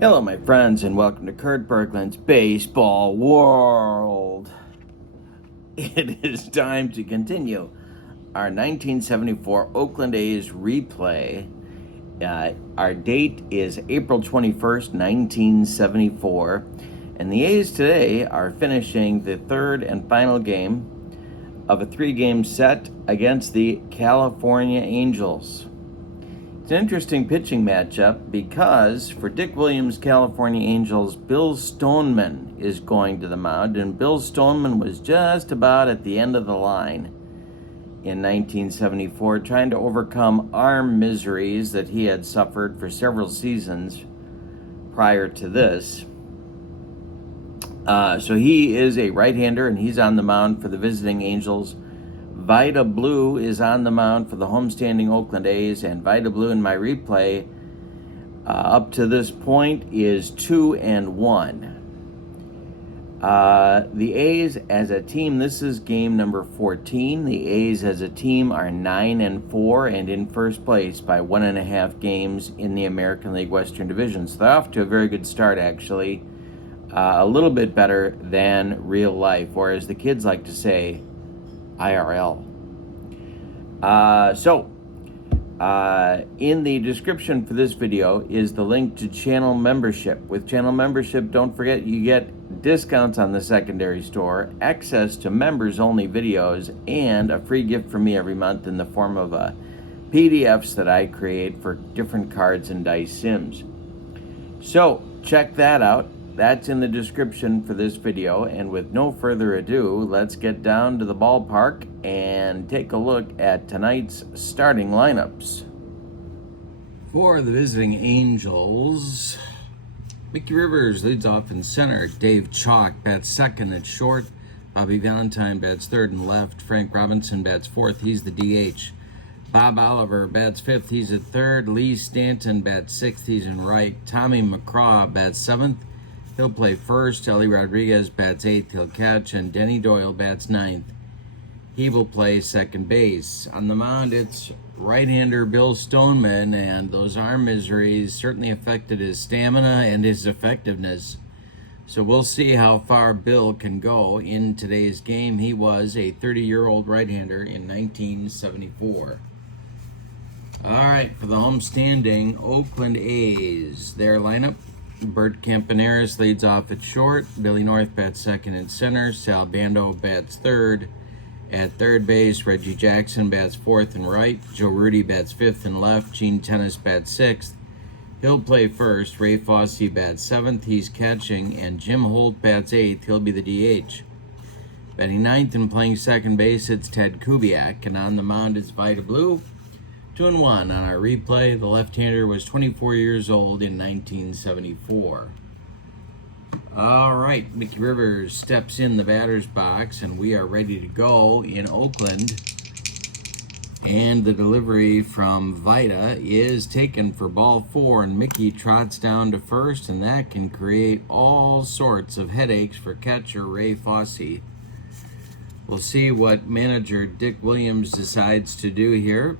Hello, my friends, and welcome to Kurt Berglund's Baseball World. It is time to continue our 1974 Oakland A's replay. Our date is April 21st, 1974, and the A's today are finishing the third and final game of a three-game set against the California Angels. It's an interesting pitching matchup because for Dick Williams' California Angels, Bill Stoneman is going to the mound, and Bill Stoneman was just about at the end of the line in 1974, trying to overcome arm miseries that he had suffered for several seasons prior to this. So he is a right-hander, and he's on the mound for the visiting Angels. Vida Blue is on the mound for the homestanding Oakland A's, and Vida Blue in my replay up to this point is 2-1. The A's as a team, this is game number 14. The A's as a team are 9-4 and in first place by 1.5 games in the American League Western Division. So they're off to a very good start, actually. A little bit better than real life, or as the kids like to say, IRL. In the description for this video is the link to channel membership. With channel membership, don't forget you get discounts on the secondary store, access to members-only videos, and a free gift from me every month in the form of PDFs that I create for different cards and dice sims. So check that out. That's in the description for this video, and with no further ado, let's get down to the ballpark and take a look at tonight's starting lineups. For the visiting Angels, Mickey Rivers leads off in center. Dave Chalk bats second at short. Bobby Valentine bats third and left. Frank Robinson bats fourth. He's the DH. Bob Oliver bats fifth. He's at third. Lee Stanton bats sixth. He's in right. Tommy McCraw bats seventh. He'll play first. Ellie Rodriguez bats eighth. He'll catch. And Denny Doyle bats ninth. He will play second base. On the mound, it's right-hander Bill Stoneman, and those arm miseries certainly affected his stamina and his effectiveness. So we'll see how far Bill can go in today's game. He was a 30-year-old right-hander in 1974. All right, for the homestanding Oakland A's, their lineup. Bert Campaneris leads off at short. Billy North bats second and center. Sal Bando bats third. At third base, Reggie Jackson bats fourth and right. Joe Rudy bats fifth and left. Gene Tennis bats sixth. He'll play first. Ray Fosse bats seventh. He's catching. And Jim Holt bats eighth. He'll be the DH. Batting ninth and playing second base, it's Ted Kubiak. And on the mound, it's Vida Blue. 2-1 on our replay. The left-hander was 24 years old in 1974. All right, Mickey Rivers steps in the batter's box, and we are ready to go in Oakland. And the delivery from Vida is taken for ball four, and Mickey trots down to first, and that can create all sorts of headaches for catcher Ray Fosse. We'll see what manager Dick Williams decides to do here.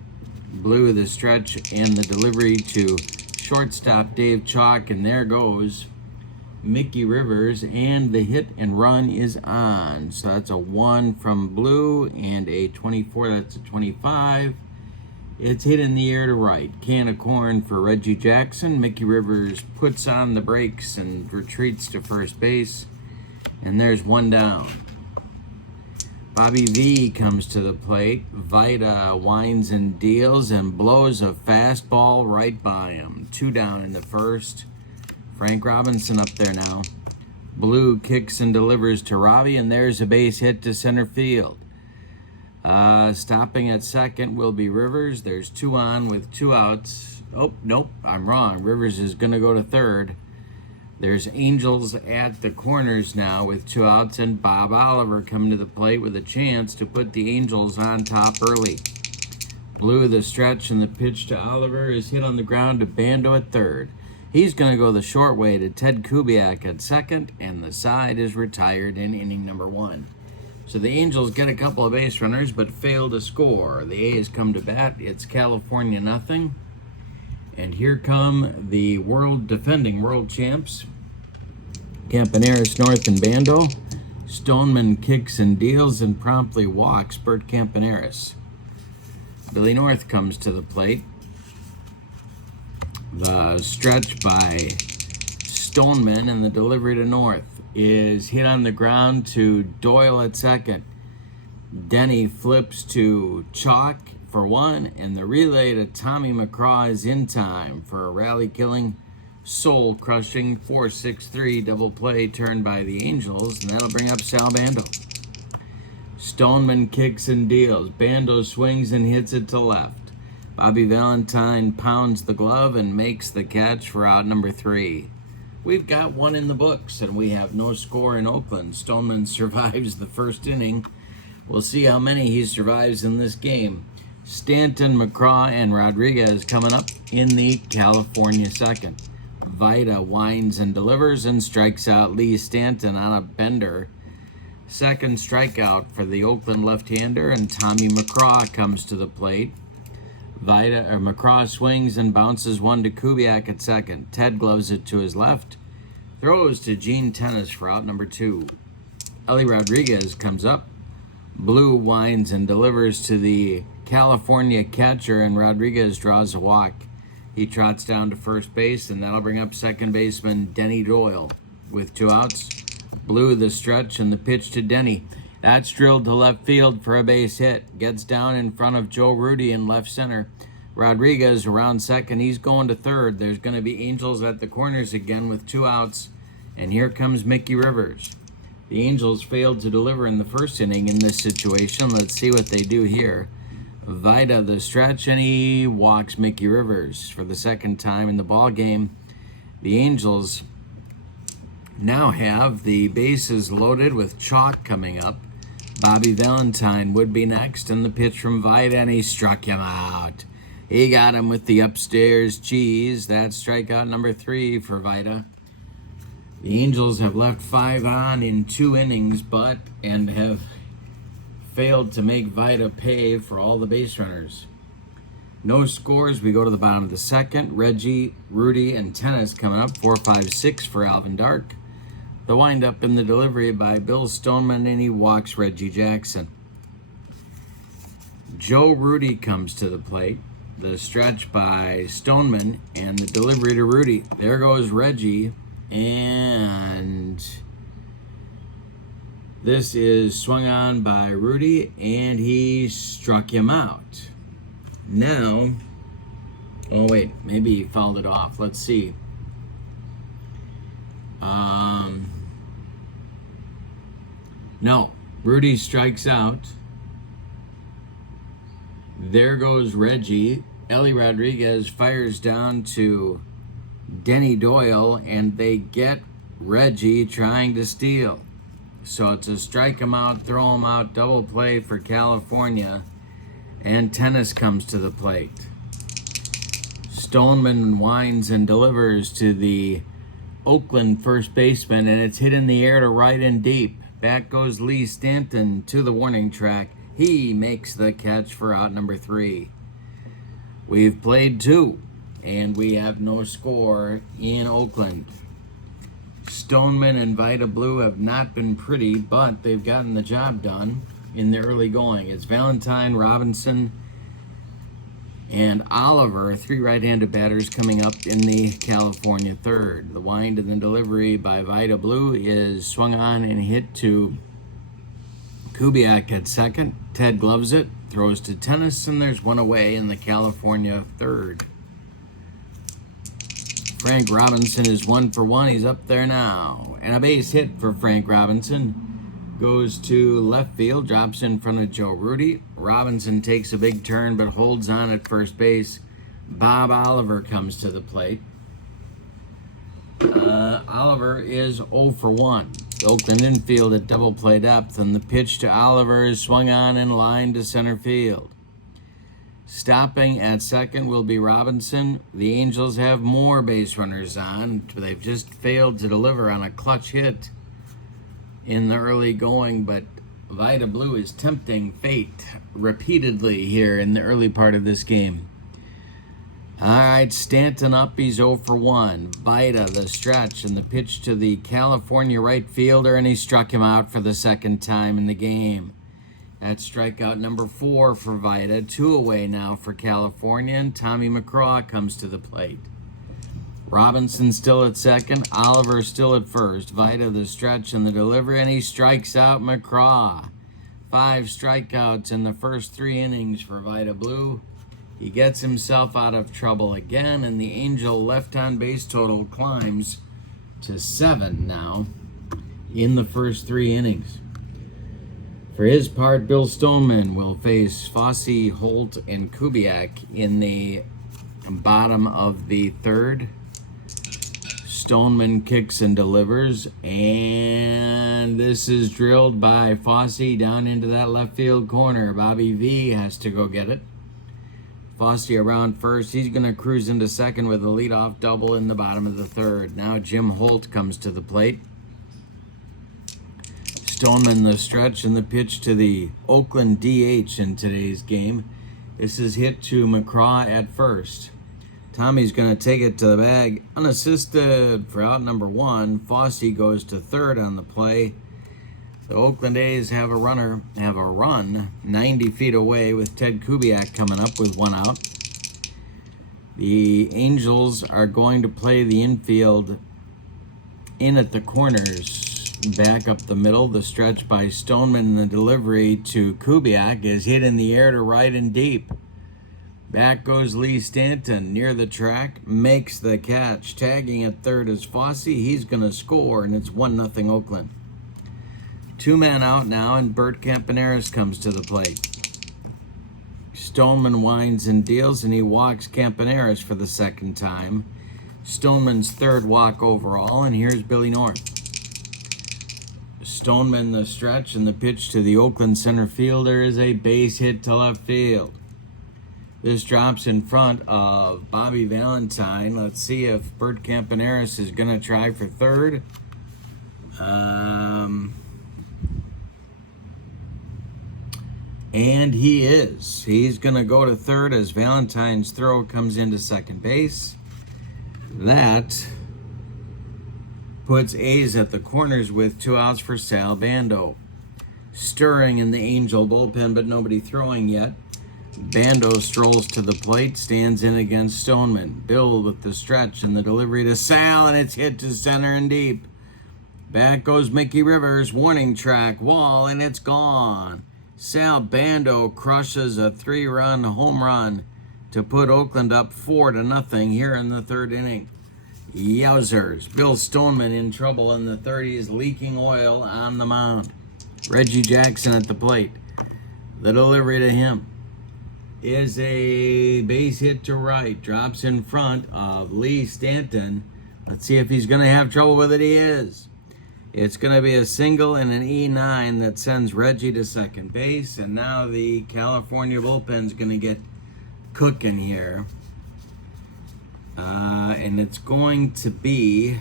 Blew the stretch and the delivery to shortstop Dave Chalk, and there goes Mickey Rivers, and the hit and run is on. So that's a 1 from Blue and a 24. That's a 25. It's hit in the air to right. Can of corn for Reggie Jackson. Mickey Rivers puts on the brakes and retreats to first base, and there's one down. Bobby V comes to the plate. Vida winds and deals and blows a fastball right by him. 2 down in the first. Frank Robinson up there now. Blue kicks and delivers to Robbie, and there's a base hit to center field. Stopping at second will be Rivers. There's 2 on with 2 outs. Oh, nope, I'm wrong. Rivers is going to go to third. There's Angels at the corners now with 2 outs, and Bob Oliver coming to the plate with a chance to put the Angels on top early. Blue the stretch, and the pitch to Oliver is hit on the ground to Bando at third. He's going to go the short way to Ted Kubiak at second, and the side is retired in inning number 1. So the Angels get a couple of base runners but fail to score. The A's come to bat. It's California nothing. And here come the defending world champs, Campaneris North and Bando. Stoneman kicks and deals and promptly walks Bert Campaneris. Billy North comes to the plate. The stretch by Stoneman and the delivery to North is hit on the ground to Doyle at second. Denny flips to Chalk for one, and the relay to Tommy McCraw is in time for a rally-killing, soul-crushing 4-6-3 double play turned by the Angels, and that'll bring up Sal Bando. Stoneman kicks and deals. Bando swings and hits it to left. Bobby Valentine pounds the glove and makes the catch for out number 3. We've got one in the books, and we have no score in Oakland. Stoneman survives the first inning. We'll see how many he survives in this game. Stanton, McCraw, and Rodriguez coming up in the California second. Vida winds and delivers and strikes out Lee Stanton on a bender. Second strikeout for the Oakland left-hander, and Tommy McCraw comes to the plate. McCraw swings and bounces one to Kubiak at second. Ted gloves it to his left. Throws to Gene Tennis for out number 2. Ellie Rodriguez comes up. Blue winds and delivers to the California catcher, and Rodriguez draws a walk. He trots down to first base, and that'll bring up second baseman Denny Doyle. With 2 outs, Blue the stretch and the pitch to Denny. That's drilled to left field for a base hit. Gets down in front of Joe Rudy in left center. Rodriguez around second. He's going to third. There's going to be Angels at the corners again with 2 outs. And here comes Mickey Rivers. The Angels failed to deliver in the first inning in this situation. Let's see what they do here. Vida the stretch, and he walks Mickey Rivers for the second time in the ball game. The Angels now have the bases loaded with Chalk coming up. Bobby Valentine would be next, and the pitch from Vida, and he struck him out. He got him with the upstairs cheese. That's strikeout number 3 for Vida. The Angels have left 5 on in 2 innings, and have failed to make Vida pay for all the base runners. No scores. We go to the bottom of the second. Reggie, Rudy, and Tennis coming up. 4-5-6 for Alvin Dark. The windup in the delivery by Bill Stoneman, and he walks Reggie Jackson. Joe Rudy comes to the plate. The stretch by Stoneman and the delivery to Rudy. There goes Reggie, and this is swung on by Rudy, and he struck him out. Now, oh wait, maybe he fouled it off. Let's see. No, Rudy strikes out. There goes Reggie. Ellie Rodriguez fires down to Denny Doyle, and they get Reggie trying to steal. So it's a strike him out, throw him out, double play for California, and Tennis comes to the plate. Stoneman winds and delivers to the Oakland first baseman, and it's hit in the air to right and deep. Back goes Lee Stanton to the warning track. He makes the catch for out number 3. We've played 2, and we have no score in Oakland. Stoneman and Vida Blue have not been pretty, but they've gotten the job done in the early going. It's Valentine, Robinson, and Oliver, 3 right-handed batters coming up in the California third. The wind and the delivery by Vida Blue is swung on and hit to Kubiak at second. Ted gloves it, throws to Tennis, and there's one away in the California third. Frank Robinson is 1 for 1. He's up there now. And a base hit for Frank Robinson. Goes to left field, drops in front of Joe Rudy. Robinson takes a big turn but holds on at first base. Bob Oliver comes to the plate. Oliver is 0 for 1. Oakland infield at double play depth, and the pitch to Oliver is swung on in line to center field. Stopping at second will be Robinson. The Angels have more base runners on. They've just failed to deliver on a clutch hit in the early going, but Vida Blue is tempting fate repeatedly here in the early part of this game. All right, Stanton up. He's 0 for 1. Vida, the stretch, and the pitch to the California right fielder, and he struck him out for the second time in the game. That's strikeout number 4 for Vida. 2 away now for California, and Tommy McCraw comes to the plate. Robinson still at second. Oliver still at first. Vida, the stretch, and the delivery, and he strikes out McCraw. 5 strikeouts in the first 3 innings for Vida Blue. He gets himself out of trouble again, and the Angel left on base total climbs to 7 now in the first 3 innings. For his part, Bill Stoneman will face Fosse, Holt, and Kubiak in the bottom of the 3rd. Stoneman kicks and delivers, and this is drilled by Fosse down into that left field corner. Bobby V has to go get it. Fosse around first. He's going to cruise into second with a leadoff double in the bottom of the 3rd. Now Jim Holt comes to the plate. Stoneman the stretch, and the pitch to the Oakland DH in today's game. This is hit to McCraw at first. Tommy's going to take it to the bag unassisted for out number 1. Fosse goes to 3rd on the play. The Oakland A's have a run 90 feet away with Ted Kubiak coming up with 1 out. The Angels are going to play the infield in at the corners, back up the middle. The stretch by Stoneman and the delivery to Kubiak is hit in the air to right and deep. Back goes Lee Stanton near the track, makes the catch. Tagging at 3rd is Fosse. He's going to score, and it's 1-0 Oakland. 2 men out now, and Bert Campaneris comes to the plate. Stoneman winds and deals, and he walks Campaneris for the 2nd time. Stoneman's 3rd walk overall, and here's Billy North. Stoneman the stretch, and the pitch to the Oakland center fielder is a base hit to left field. This drops in front of Bobby Valentine. Let's see if Bert Campaneris is going to try for 3rd. And he is. He's going to go to 3rd as Valentine's throw comes into second base. That puts A's at the corners with 2 outs for Sal Bando. Stirring in the Angel bullpen, but nobody throwing yet. Bando strolls to the plate, stands in against Stoneman. Bill with the stretch and the delivery to Sal, and it's hit to center and deep. Back goes Mickey Rivers, warning track, wall, and it's gone. Sal Bando crushes a 3-run home run to put Oakland up 4-0 here in the 3rd inning. Yowzers. Bill Stoneman in trouble in the 30s, leaking oil on the mound. Reggie Jackson at the plate. The delivery to him is a base hit to right. Drops in front of Lee Stanton. Let's see if he's going to have trouble with it. He is. It's going to be a single and an E9 that sends Reggie to second base. And now the California bullpen's going to get cooking here. And it's going to be...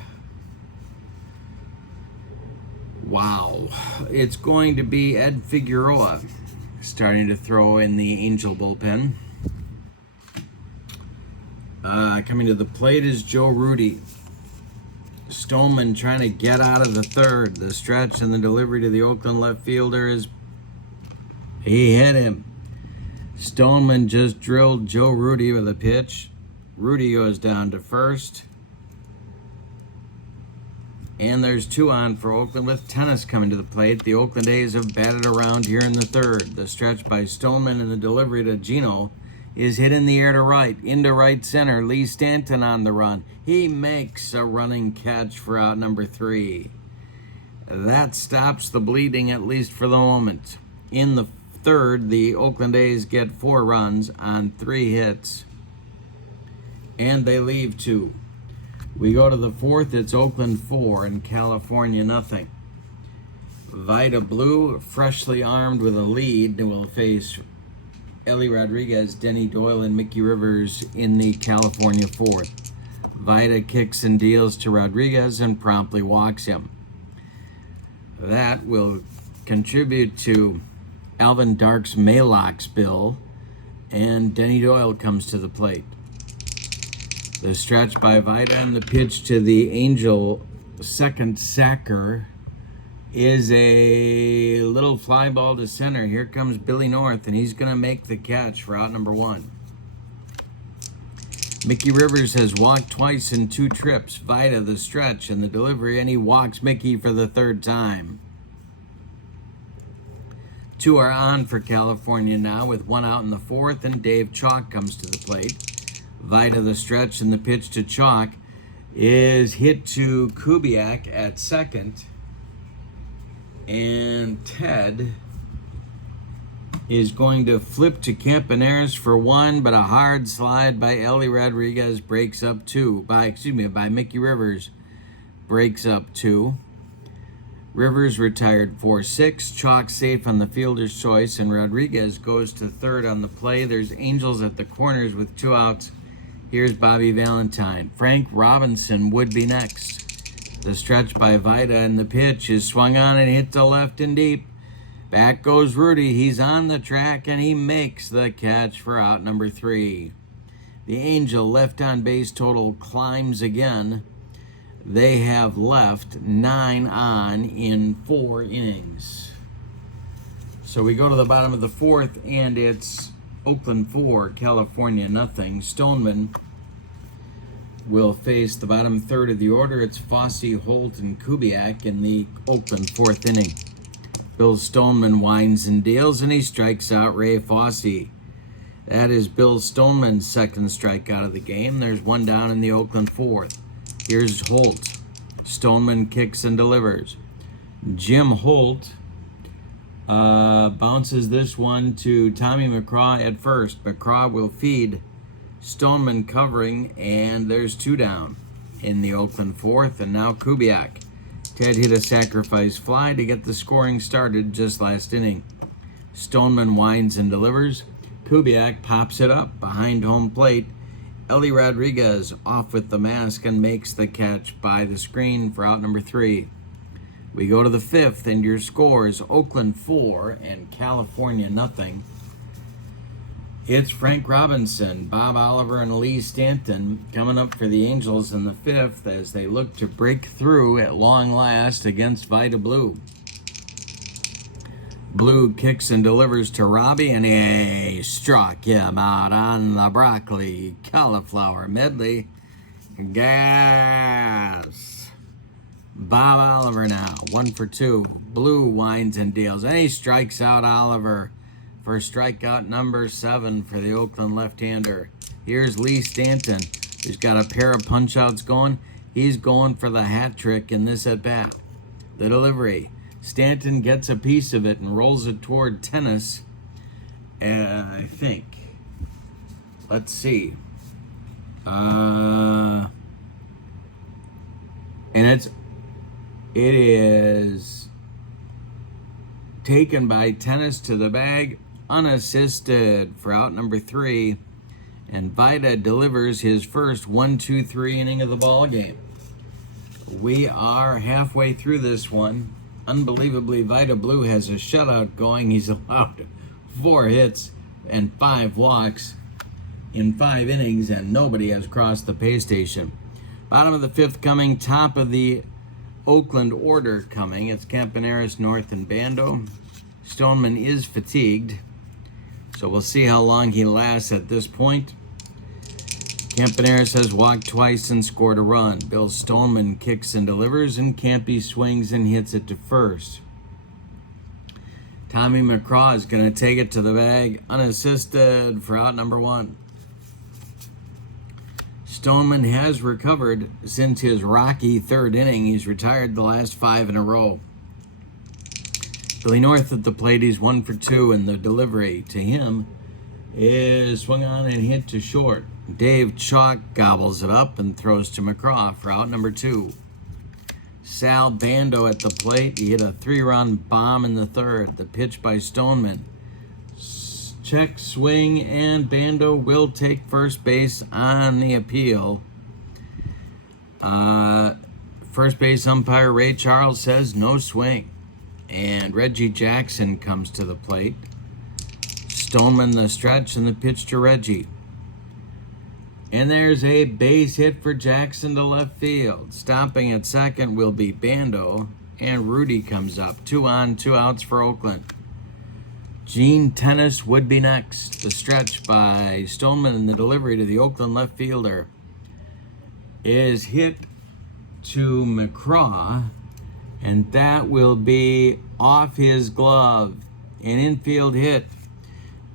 Wow. It's going to be Ed Figueroa starting to throw in the Angel bullpen. Coming to the plate is Joe Rudy. Stoneman trying to get out of the 3rd. The stretch and the delivery to the Oakland left fielder is... He hit him. Stoneman just drilled Joe Rudy with a pitch. Rudy goes down to 1st. And there's 2 on for Oakland with Tennis coming to the plate. The Oakland A's have batted around here in the 3rd. The stretch by Stoneman and the delivery to Gino is hit in the air to right, into right center. Lee Stanton on the run. He makes a running catch for out number 3. That stops the bleeding, at least for the moment. In the 3rd, the Oakland A's get 4 runs on 3 hits, and they leave 2. We go to the 4th, it's Oakland 4 and California nothing. Vida Blue, freshly armed with a lead, will face Ellie Rodriguez, Denny Doyle, and Mickey Rivers in the California 4th. Vida kicks and deals to Rodriguez and promptly walks him. That will contribute to Alvin Dark's Maylocks bill, and Denny Doyle comes to the plate. The stretch by Vida and the pitch to the Angel second sacker is a little fly ball to center. Here comes Billy North, and he's going to make the catch for out number 1. Mickey Rivers has walked twice in 2 trips. Vida the stretch and the delivery, and he walks Mickey for the 3rd time. 2 are on for California now with 1 out in the 4th, and Dave Chalk comes to the plate. Vida the stretch and the pitch to Chalk is hit to Kubiak at second. And Ted is going to flip to Campaneris for 1, but a hard slide by Ellie Rodriguez breaks up 2. By Mickey Rivers breaks up 2. Rivers retired 4-6. Chalk safe on the fielder's choice, and Rodriguez goes to 3rd on the play. There's Angels at the corners with 2 outs. Here's Bobby Valentine. Frank Robinson would be next. The stretch by Vida, and the pitch is swung on and hit to left and deep. Back goes Rudy. He's on the track, and he makes the catch for out number 3. The Angel left on base total climbs again. They have left 9 on in 4 innings. So we go to the bottom of the 4th, and it's Oakland 4, California nothing. Stoneman will face the bottom 3rd of the order. It's Fosse, Holt, and Kubiak in the Oakland 4th inning. Bill Stoneman winds and deals, and he strikes out Ray Fosse. That is Bill Stoneman's 2nd strikeout of the game. There's 1 down in the Oakland 4th. Here's Holt. Stoneman kicks and delivers. Jim Holt bounces this one to Tommy McCraw at first. McCraw will feed. Stoneman covering, and there's 2 down in the Oakland 4th, and now Kubiak. Ted hit a sacrifice fly to get the scoring started just last inning. Stoneman winds and delivers. Kubiak pops it up behind home plate. Ellie Rodriguez off with the mask and makes the catch by the screen for out number 3. We go to the 5th, and your scores: Oakland 4 and California nothing. It's Frank Robinson, Bob Oliver, and Lee Stanton coming up for the Angels in the 5th as they look to break through at long last against Vida Blue. Blue kicks and delivers to Robbie, and he struck him out on the broccoli cauliflower medley. Gas. Bob Oliver now, 1 for 2. Blue winds and deals, and he strikes out Oliver for strikeout number 7 for the Oakland left-hander. Here's Lee Stanton, who's got a pair of punch-outs going. He's going for the hat trick in this at-bat. The delivery. Stanton gets a piece of it and rolls it toward tennis. I think. Let's see. And it is taken by tennis to the bag, unassisted for out number 3. And Vida delivers his first 1-2-3 inning of the ball game. We are halfway through this one. Unbelievably, Vida Blue has a shutout going. He's allowed 4 hits and 5 walks in 5 innings, and nobody has crossed the pay station. Bottom of the 5th coming, top of the Oakland order coming. It's Campaneris, North, and Bando. Stoneman is fatigued, so we'll see how long he lasts at this point. Campaneris has walked twice and scored a run. Bill Stoneman kicks and delivers, and Campy swings and hits it to first. Tommy McCraw is going to take it to the bag, unassisted for out number 1. Stoneman has recovered since his rocky 3rd inning. He's retired the last 5 in a row. Billy North at the plate, he's 1 for 2, and the delivery to him is swung on and hit to short. Dave Chalk gobbles it up and throws to McCraw for out number 2. Sal Bando at the plate. He hit a 3-run bomb in the 3rd. The pitch by Stoneman. Check swing, and Bando will take first base on the appeal. First base umpire Ray Charles says no swing. And Reggie Jackson comes to the plate. Stoneman the stretch and the pitch to Reggie. And there's a base hit for Jackson to left field. Stopping at second will be Bando, and Rudy comes up. 2 on, 2 outs for Oakland. Gene Tennis would be next. The stretch by Stoneman and the delivery to the Oakland left fielder is hit to McCraw, and that will be off his glove. An infield hit.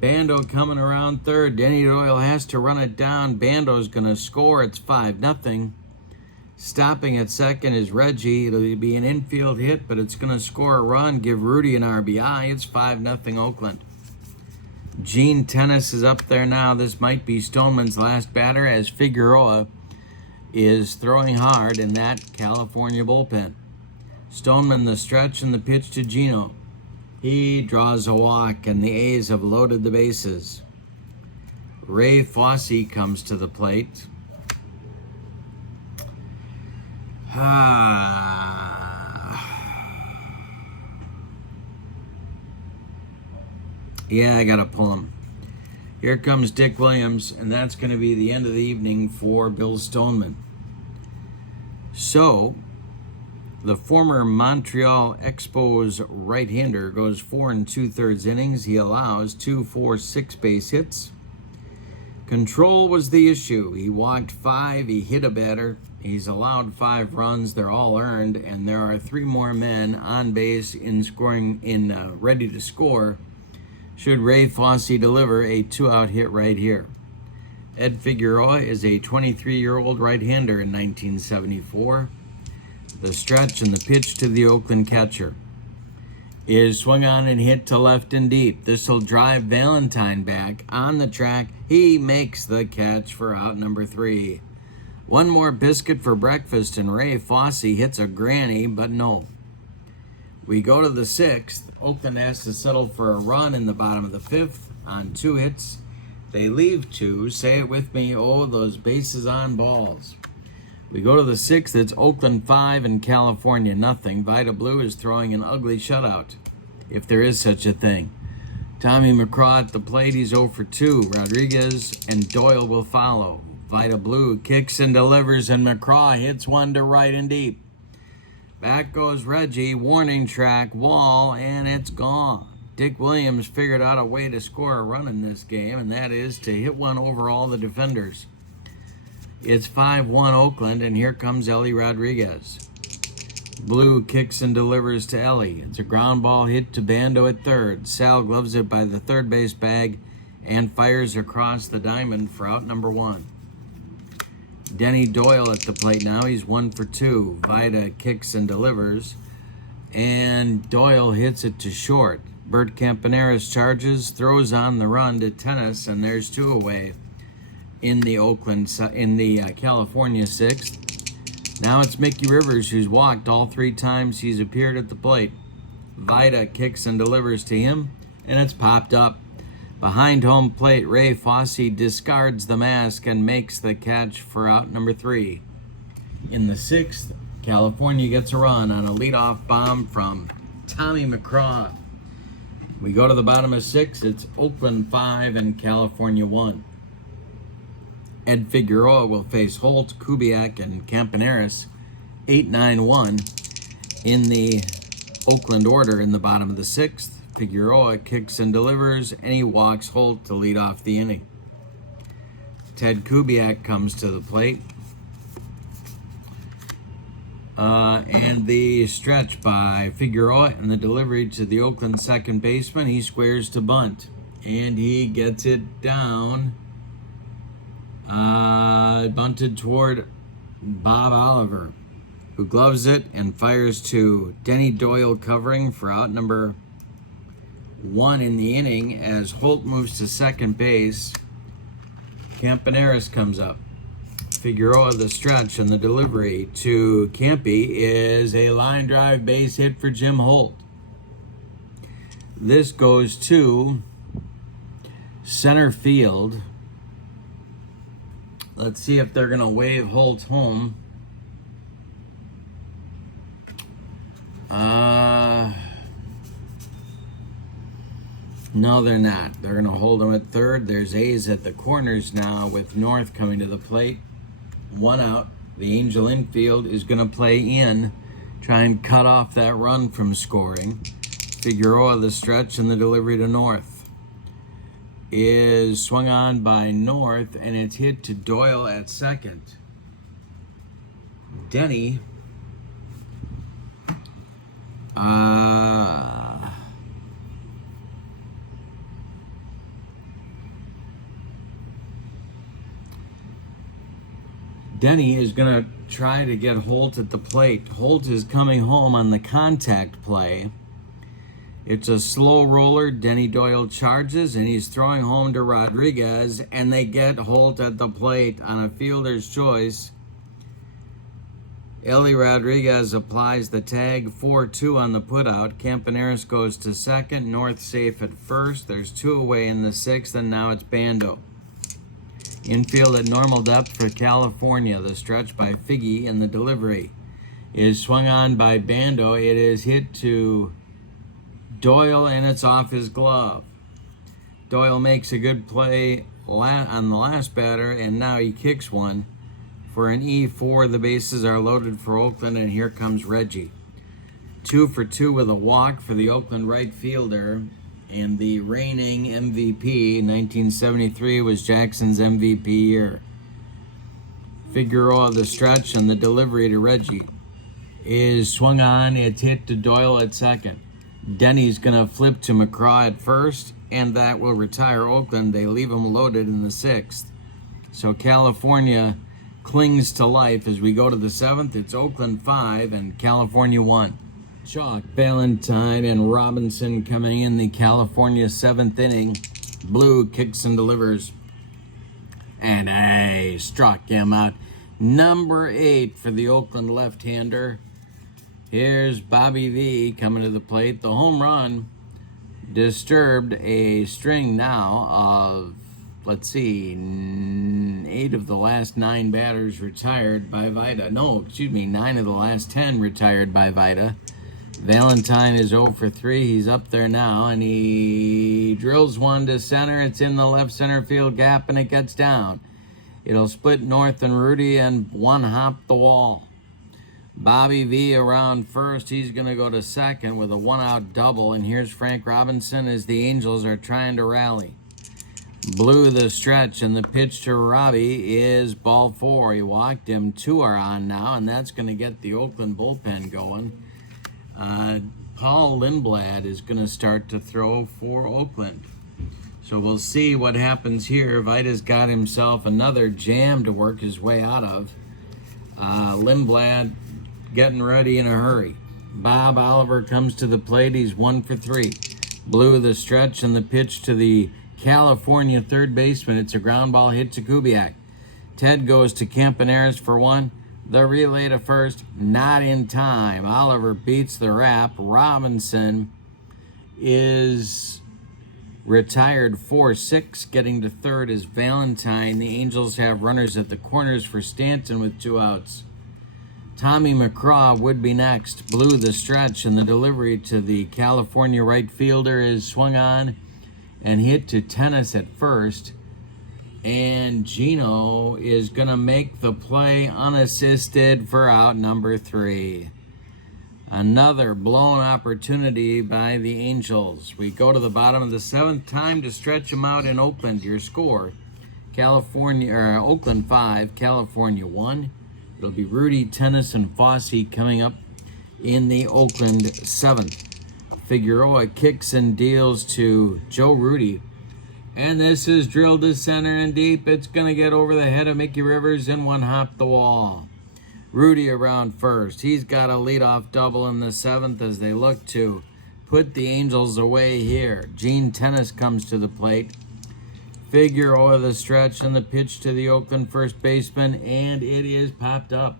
Bando coming around third. Denny Doyle has to run it down. Bando's going to score. It's 5-0. Stopping at second is Reggie. It'll be an infield hit, but it's going to score a run, give Rudy an RBI. It's 5-0 Oakland. Gene Tennis is up there now. This might be Stoneman's last batter, as Figueroa is throwing hard in that California bullpen. Stoneman the stretch and the pitch to Gino. He draws a walk, and the A's have loaded the bases. Ray Fosse comes to the plate. Yeah, I gotta pull him. Here comes Dick Williams, and that's going to be the end of the evening for Bill Stoneman. So, the former Montreal Expos right-hander goes 4 2/3 innings. He allows 2, 4, 6 base hits. Control was the issue. He walked 5. He hit a batter. He's allowed 5 runs. They're all earned, and there are 3 more men on base ready to score. Should Ray Fosse deliver a 2-out hit right here? Ed Figueroa is a 23-year-old right-hander in 1974. The stretch and the pitch to the Oakland catcher is swung on and hit to left and deep. This will drive Valentine back on the track. He makes the catch for out number 3. One more biscuit for breakfast, and Ray Fosse hits a granny, but no. We go to the 6th. Oakland has to settle for a run in the bottom of the 5th on 2 hits. They leave 2. Say it with me. Oh, those bases on balls. We go to the 6th. It's Oakland 5 and California nothing. Vida Blue is throwing an ugly shutout, if there is such a thing. Tommy McCraw at the plate. He's 0 for 2. Rodriguez and Doyle will follow. Vida Blue kicks and delivers, and McCraw hits one to right and deep. Back goes Reggie. Warning track, wall, and it's gone. Dick Williams figured out a way to score a run in this game, and that is to hit one over all the defenders. It's 5-1 Oakland, and here comes Ellie Rodriguez. Blue kicks and delivers to Ellie. It's a ground ball hit to Bando at third. Sal gloves it by the third base bag and fires across the diamond for out number 1. Denny Doyle at the plate now. He's 1 for 2. Vida kicks and delivers, and Doyle hits it to short. Bert Campaneris charges, throws on the run to Tennis, and there's 2 away in the California 6th. Now it's Mickey Rivers, who's walked all 3 times he's appeared at the plate. Vida kicks and delivers to him, and it's popped up. Behind home plate, Ray Fosse discards the mask and makes the catch for out number 3. In the 6th, California gets a run on a leadoff bomb from Tommy McCraw. We go to the bottom of 6. It's Oakland 5 and California 1. Ed Figueroa will face Holt, Kubiak, and Campaneris. 8-9-1 in the Oakland order in the bottom of the 6th. Figueroa kicks and delivers, and he walks Holt to lead off the inning. Ted Kubiak comes to the plate. And the stretch by Figueroa and the delivery to the Oakland second baseman. He squares to bunt, and he gets it down. Bunted toward Bob Oliver, who gloves it and fires to Denny Doyle covering for out number 1 in the inning. As Holt moves to second base, Campaneris comes up. Figueroa the stretch, and the delivery to Campy is a line drive base hit for Jim Holt. This goes to center field. Let's see if they're going to wave Holt home. No, they're not. They're going to hold him at third. There's A's at the corners now with North coming to the plate. 1 out. The Angel infield is going to play in, try and cut off that run from scoring. Figueroa, the stretch, and the delivery to North is swung on by North, and it's hit to Doyle at second. Denny Denny is going to try to get Holt at the plate. Holt is coming home on the contact play. It's a slow roller. Denny Doyle charges, and he's throwing home to Rodriguez, and they get Holt at the plate on a fielder's choice. Eli Rodriguez applies the tag, 4-2 on the putout. Campaneris goes to second. North safe at first. There's 2 away in the 6th, and now it's Bando. Infield at normal depth for California. The stretch by Figgy, and the delivery is swung on by Bando. It is hit to Doyle, and it's off his glove. Doyle makes a good play on the last batter, and now he kicks one for an E4. The bases are loaded for Oakland, and here comes Reggie. 2 for 2 with a walk for the Oakland right fielder, and the reigning MVP, 1973, was Jackson's MVP year. Figueroa, the stretch, and the delivery to Reggie is swung on. It's hit to Doyle at second. Denny's going to flip to McCraw at first, and that will retire Oakland. They leave him loaded in the 6th. So California clings to life as we go to the 7th. It's Oakland 5 and California 1. Chalk, Valentine, and Robinson coming in the California 7th inning. Blue kicks and delivers. And struck him out. Number 8 for the Oakland left-hander. Here's Bobby V coming to the plate. The home run disturbed a string now of, 8 of the last 9 batters retired by Vida. 9 of the last 10 retired by Vida. Valentine is 0 for 3. He's up there now, and he drills one to center. It's in the left center field gap, and it gets down. It'll split North and Rudy and one hop the wall. Bobby V around first. He's going to go to second with a 1-out double, and here's Frank Robinson as the Angels are trying to rally. Blue the stretch, and the pitch to Robbie is ball 4. He walked him. 2 are on now, and that's going to get the Oakland bullpen going. Paul Lindblad is going to start to throw for Oakland. So we'll see what happens here. Vida's got himself another jam to work his way out of. Lindblad getting ready in a hurry. Bob Oliver comes to the plate. He's 1 for 3. Blue the stretch, and the pitch to the California third baseman. It's a ground ball hit to Kubiak. Ted goes to Campaneris for 1. The relay to first, not in time. Oliver beats the wrap. Robinson is retired 4-6. Getting to third is Valentine. The Angels have runners at the corners for Stanton with 2 outs. Tommy McCraw would be next. Blue the stretch, and the delivery to the California right fielder is swung on and hit to Tennis at first. And Gino is going to make the play unassisted for out number 3. Another blown opportunity by the Angels. We go to the bottom of the 7th. Time to stretch them out in Oakland. Your score, Oakland 5, California 1. It'll be Rudy, Tennis, and Fossey coming up in the Oakland 7th. Figueroa kicks and deals to Joe Rudy. And this is drilled to center and deep. It's going to get over the head of Mickey Rivers and one hop the wall. Rudy around first. He's got a leadoff double in the 7th as they look to put the Angels away here. Gene Tennis comes to the plate. Figueroa the stretch, and the pitch to the Oakland first baseman, and it is popped up.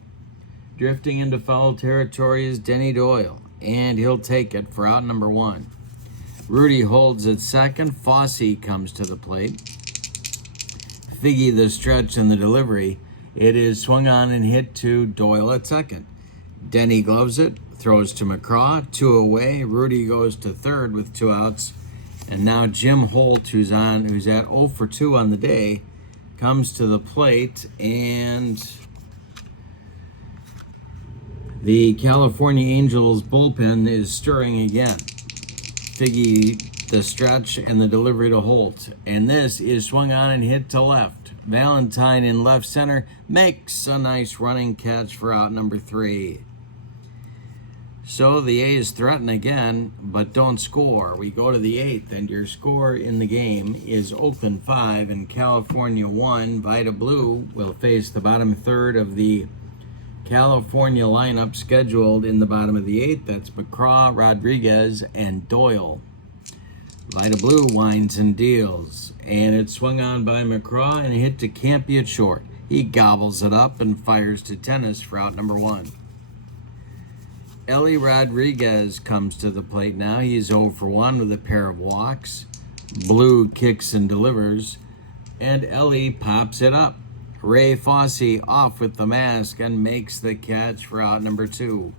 Drifting into foul territory is Denny Doyle, and he'll take it for out number 1. Rudy holds at second. Fossey comes to the plate. Figgy the stretch, and the delivery. It is swung on and hit to Doyle at second. Denny gloves it, throws to McCraw, 2 away. Rudy goes to third with 2 outs. And now Jim Holt, who's at 0 for 2 on the day, comes to the plate, and the California Angels bullpen is stirring again. Figgy, the stretch, and the delivery to Holt. And this is swung on and hit to left. Valentine in left center makes a nice running catch for out number 3. So the A's threaten again, but don't score. We go to the 8th, and your score in the game is Oakland 5 and California 1. Vida Blue will face the bottom third of the California lineup scheduled in the bottom of the 8th. That's McCraw, Rodriguez, and Doyle. Vida Blue winds and deals, and it's swung on by McCraw and hit to Campy at short. He gobbles it up and fires to tennis for out number 1. Ellie Rodriguez comes to the plate now. He's 0 for 1 with a pair of walks. Blue kicks and delivers, and Ellie pops it up. Ray Fosse off with the mask and makes the catch for out number 2.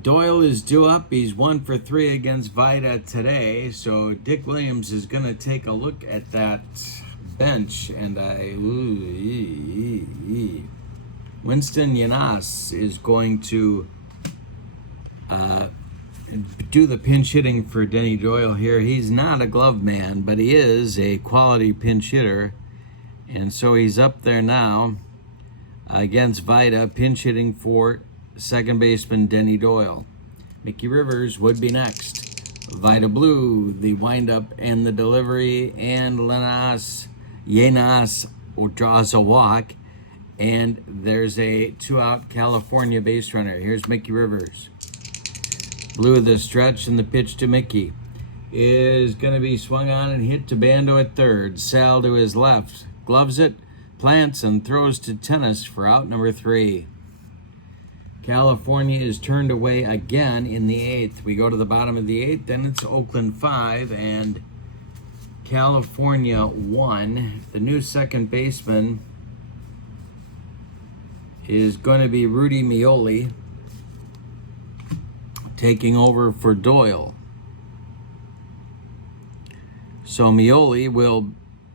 Doyle is due up. He's 1 for 3 against Vida today, so Dick Williams is going to take a look at that bench, and Winston Yanas is going to do the pinch hitting for Denny Doyle here. He's not a glove man, but he is a quality pinch hitter. And so he's up there now against Vida, pinch hitting for second baseman Denny Doyle. Mickey Rivers would be next. Vida Blue, the windup and the delivery, and Yanas draws a walk. And there's a 2-out California base runner. Here's Mickey Rivers. Blue the stretch, and the pitch to Mickey is going to be swung on and hit to Bando at third. Sal to his left. Gloves it, plants, and throws to tennis for out number 3. California is turned away again in the 8th. We go to the bottom of the 8th, and it's Oakland 5 and California 1. The new second baseman is going to be Rudy Mioli, taking over for Doyle. So Mioli will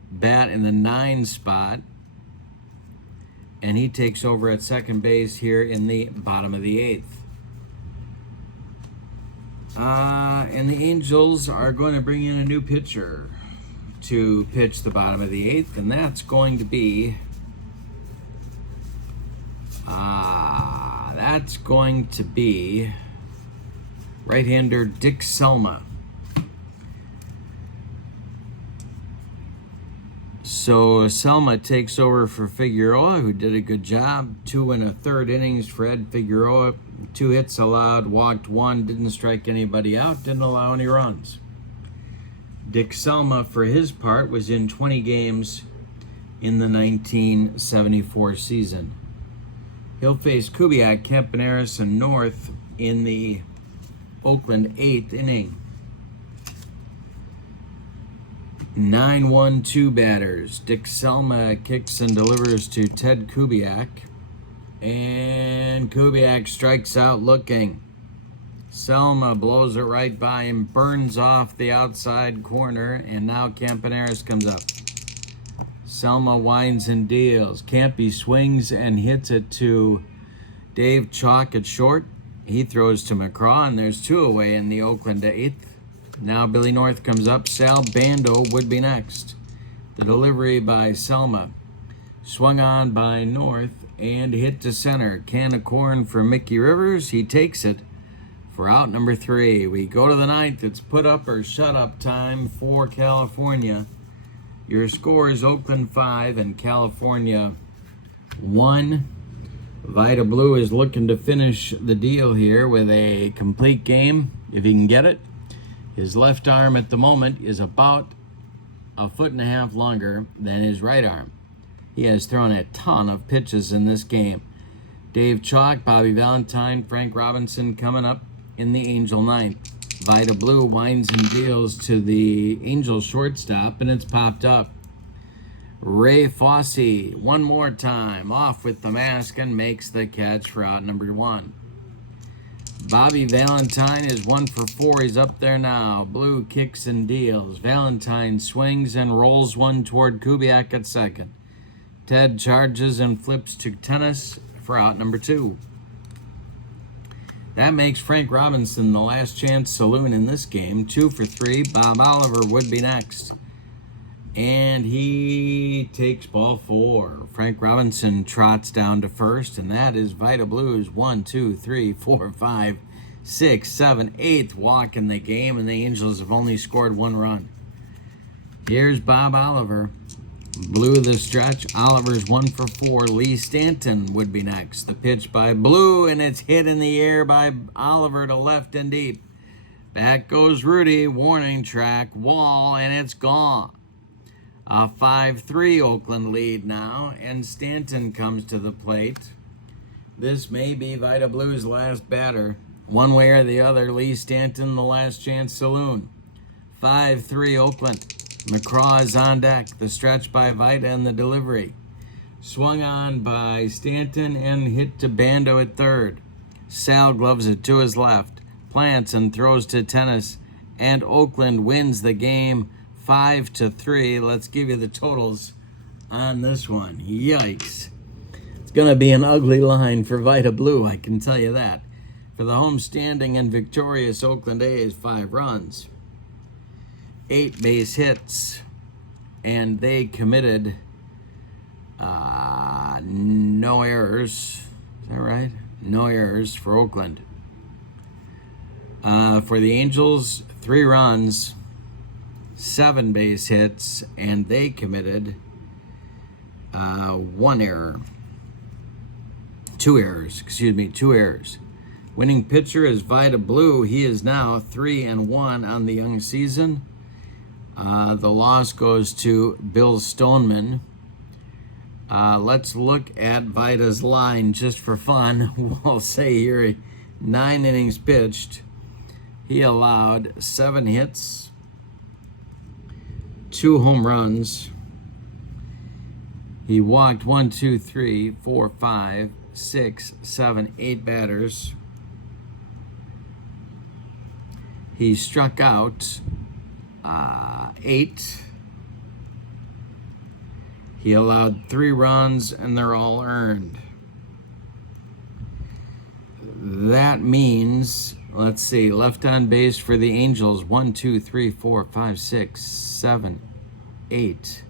bat in the 9 spot, and he takes over at second base here in the bottom of the 8th. And the Angels are going to bring in a new pitcher to pitch the bottom of the 8th, and that's going to be right-hander Dick Selma. So Selma takes over for Figueroa, who did a good job. 2 1/3 innings for Ed Figueroa. 2 hits allowed, walked 1, didn't strike anybody out, didn't allow any runs. Dick Selma, for his part, was in 20 games in the 1974 season. He'll face Kubiak, Campaneris, and North in the Oakland 8th inning. 9-1-2 batters. Dick Selma kicks and delivers to Ted Kubiak. And Kubiak strikes out looking. Selma blows it right by him, burns off the outside corner, and now Campaneris comes up. Selma winds and deals. Campy swings and hits it to Dave Chalk at short. He throws to McCraw, and there's 2 away in the Oakland 8th. Now Billy North comes up. Sal Bando would be next. The delivery by Selma. Swung on by North and hit to center. Can of corn for Mickey Rivers. He takes it for out number 3. We go to the 9th. It's put up or shut up time for California. Your score is Oakland 5 and California 1. Vida Blue is looking to finish the deal here with a complete game, if he can get it. His left arm at the moment is about 1.5 feet longer than his right arm. He has thrown a ton of pitches in this game. Dave Chalk, Bobby Valentine, Frank Robinson coming up in the Angel 9th. Vida Blue winds and deals to the Angel shortstop, and it's popped up. Ray Fosse, one more time, off with the mask and makes the catch for out number 1. Bobby Valentine is 1 for 4. He's up there now. Blue kicks and deals. Valentine swings and rolls one toward Kubiak at second. Ted charges and flips to tennis for out number 2. That makes Frank Robinson the last chance saloon in this game. 2 for 3. Bob Oliver would be next. And he takes ball 4. Frank Robinson trots down to first, and that is Vida Blue's 1, 2, 3, 4, 5, 6, 7, 8th walk in the game, and the Angels have only scored 1 run. Here's Bob Oliver. Blue the stretch. Oliver's 1 for 4. Lee Stanton would be next. The pitch by Blue, and it's hit in the air by Oliver to left and deep. Back goes Rudy. Warning track, wall, and it's gone. A 5-3 Oakland lead now, and Stanton comes to the plate. This may be Vida Blue's last batter. One way or the other, Lee Stanton, the last chance saloon. 5-3 Oakland. McCraw is on deck. The stretch by Vida and the delivery. Swung on by Stanton and hit to Bando at third. Sal gloves it to his left. Plants and throws to tennis, and Oakland wins the game 5-3. Let's give you the totals on this one. Yikes. It's going to be an ugly line for Vida Blue, I can tell you that. For the homestanding and victorious Oakland A's, 5 runs, 8 base hits, and they committed no errors. Is that right? No errors for Oakland. For the Angels, 3 runs, 7 base hits, and they committed 1 error. 2 errors. Winning pitcher is Vida Blue. He is now 3-1 on the young season. The loss goes to Bill Stoneman. Let's look at Vida's line just for fun. We'll say here 9 innings pitched. He allowed 7 hits, 2 home runs. He walked 1, 2, 3, 4, 5, 6, 7, 8 batters. He struck out 8. He allowed 3 runs, and they're all earned. That means, let's see, left on base for the Angels, 1, 2, 3, 4, 5, 6, 7, 8.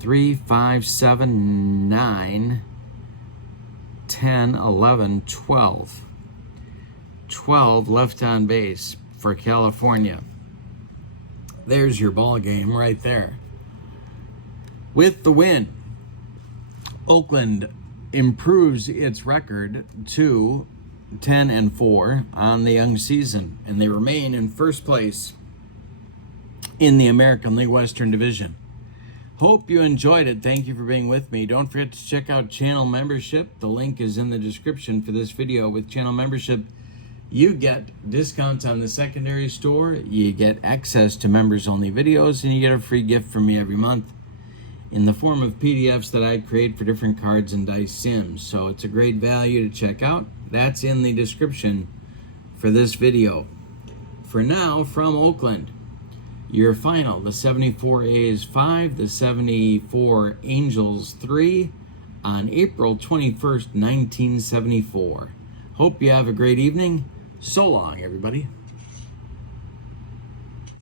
3, 5, 7, 9, 10, 11, 12. 12 left on base for California. There's your ball game right there. With the win, Oakland improves its record to 10-4 on the young season, and they remain in first place in the American League Western Division. Hope you enjoyed it. Thank you for being with me. Don't forget to check out channel membership. The link is in the description for this video. With channel membership, you get discounts on the secondary store, you get access to members-only videos, and you get a free gift from me every month in the form of PDFs that I create for different cards and dice sims. So it's a great value to check out. That's in the description for this video. For now, from Oakland, your final, the 74 A's 5, the 74 Angels 3 on April 21st, 1974. Hope you have a great evening. So long, everybody.